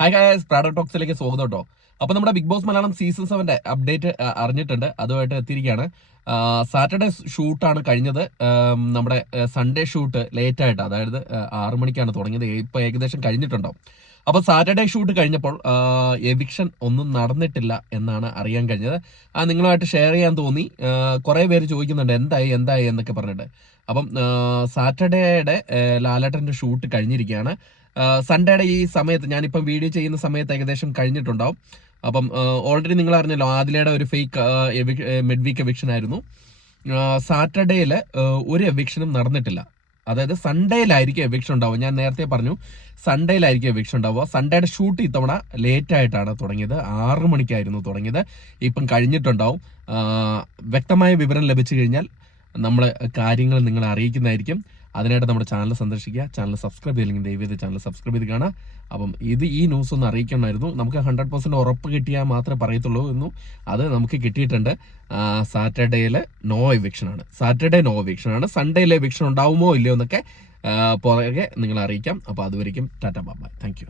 Hi guys, പ്രാഡക്ട് ടോക്സിലേക്ക് സ്വാഗതം കേട്ടോ. അപ്പൊ നമ്മുടെ Big Boss Malayalam season 7 update അറിഞ്ഞിട്ടുണ്ട്. അതുമായിട്ട് എത്തിയിരിക്കുകയാണ്. സാറ്റർഡേ ഷൂട്ടാണ് കഴിഞ്ഞത്. നമ്മുടെ സൺഡേ ഷൂട്ട് ലേറ്റ് ആയിട്ട്, അതായത് 6 മണിക്കാണ് തുടങ്ങിയത്. ഇപ്പൊ ഏകദേശം കഴിഞ്ഞിട്ടുണ്ടാവും. അപ്പൊ സാറ്റർഡേ ഷൂട്ട് കഴിഞ്ഞപ്പോൾ എവിക്ഷൻ ഒന്നും നടന്നിട്ടില്ല എന്നാണ് അറിയാൻ കഴിഞ്ഞത്. നിങ്ങളുമായിട്ട് ഷെയർ ചെയ്യാൻ തോന്നി. കുറെ പേര് ചോദിക്കുന്നുണ്ട് എന്തായി എന്നൊക്കെ പറഞ്ഞിട്ട്. അപ്പം സാറ്റർഡേയുടെ ലാലേട്ടന്റെ ഷൂട്ട് കഴിഞ്ഞിരിക്കുകയാണ്. സൺഡേയുടെ ഈ സമയത്ത്, ഞാനിപ്പം വീഡിയോ ചെയ്യുന്ന സമയത്ത് ഏകദേശം കഴിഞ്ഞിട്ടുണ്ടാവും. അപ്പം ഓൾറെഡി നിങ്ങൾ അറിഞ്ഞല്ലോ, ആദിലയുടെ ഒരു ഫേക്ക് മിഡ് വീക്ക് എവിക്ഷൻ ആയിരുന്നു. സാറ്റർഡേയിൽ ഒരു എവിക്ഷനും നടന്നിട്ടില്ല. അതായത് സൺഡേയിലായിരിക്കും എവിക്ഷൻ ഉണ്ടാവുക. ഞാൻ നേരത്തെ പറഞ്ഞു, സൺഡേയിലായിരിക്കും എവിക്ഷൻ ഉണ്ടാവുക. സൺഡേയുടെ ഷൂട്ട് ഇത്തവണ ലേറ്റ് ആയിട്ടാണ് തുടങ്ങിയത്. 6 മണിക്കായിരുന്നു തുടങ്ങിയത്. ഇപ്പം കഴിഞ്ഞിട്ടുണ്ടാവും. വ്യക്തമായ വിവരം ലഭിച്ചു കഴിഞ്ഞാൽ നമ്മൾ കാര്യങ്ങൾ നിങ്ങളെ അറിയിക്കുന്നതായിരിക്കും. അതിനായിട്ട് നമ്മുടെ ചാനൽ സന്ദർശിക്കുക. ചാനൽ സബ്സ്ക്രൈബ് ചെയ്തില്ലെങ്കിൽ ദയവേത് ചാനൽ സബ്സ്ക്രൈബ് ചെയ്ത് കാണാം. അപ്പം ഈ ന്യൂസ് ഒന്ന് അറിയിക്കണമായിരുന്നു. നമുക്ക് 100% ഉറപ്പ് കിട്ടിയാൽ മാത്രമേ പറയത്തുള്ളൂ എന്നു. അത് നമുക്ക് കിട്ടിയിട്ടുണ്ട്. സാറ്റർഡേയിൽ നോ എവിക്ഷൻ ആണ്. സാറ്റർഡേ നോ എവിക്ഷൻ ആണ്. സൺഡേയിൽ എവിക്ഷൻ ഉണ്ടാവുമോ ഇല്ലയോ എന്നൊക്കെ പുറകെ നിങ്ങളെ അറിയിക്കാം. അപ്പോൾ അതുവരെയും ടാറ്റ ബൈ. Thank you.